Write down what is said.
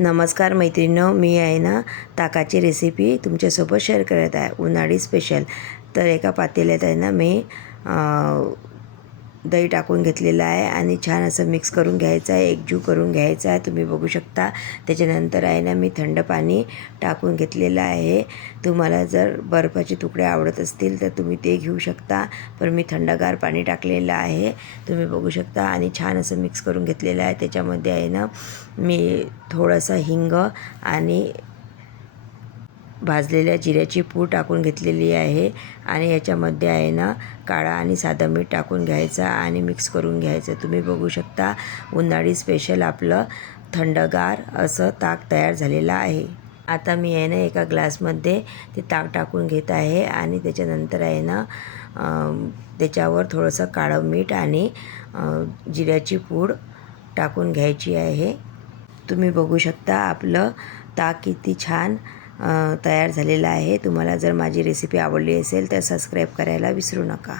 नमस्कार मैत्रिणींनो, मी आहे ना ताकाची रेसिपी तुमच्यासोबत शेअर करत आहे, उन्हाळी स्पेशल। तर एका पातेल्यात आहे ना मी दही टाकून घेतलेलं आहे आणि छान असं मिक्स करून घ्यायचं आहे, एकजीव करून घ्यायचं आहे। तुम्ही बघू शकता। त्याच्यानंतर आहे ना मी थंड पाणी टाकून घेतलेलं आहे। तुम्हाला जर बर्फाचे तुकडे आवडत असतील तर तुम्ही ते घेऊ शकता, पण मी थंडगार पाणी टाकलेलं आहे, तुम्ही बघू शकता। आणि छान असं मिक्स करून घेतलेलं आहे। त्याच्यामध्ये आहे ना मी थोडंसं हिंग आणि भाजलेल्या जिऱ्याची पूड टाकून घेतलेली आहे आणि याच्यामध्ये आहे ना काळा आणि साधं मीठ टाकून घ्यायचं आणि मिक्स करून घ्यायचं। तुम्ही बघू शकता उन्हाळी स्पेशल आपलं थंडगार असं ताक तयार झालेलं आहे। आता मी आहे ना एका ग्लासमध्ये ते ताक टाकून घेत आहे आणि त्याच्यानंतर आहे ना त्याच्यावर थोडंसं काळं मीठ आणि जिऱ्याची पूड टाकून घ्यायची आहे। तुम्ही बघू शकता आपलं ताक किती छान तयार झालेलं आहे। तुम्हाला जर माझी रेसिपी आवडली असेल तर सबस्क्राईब करायला विसरू नका।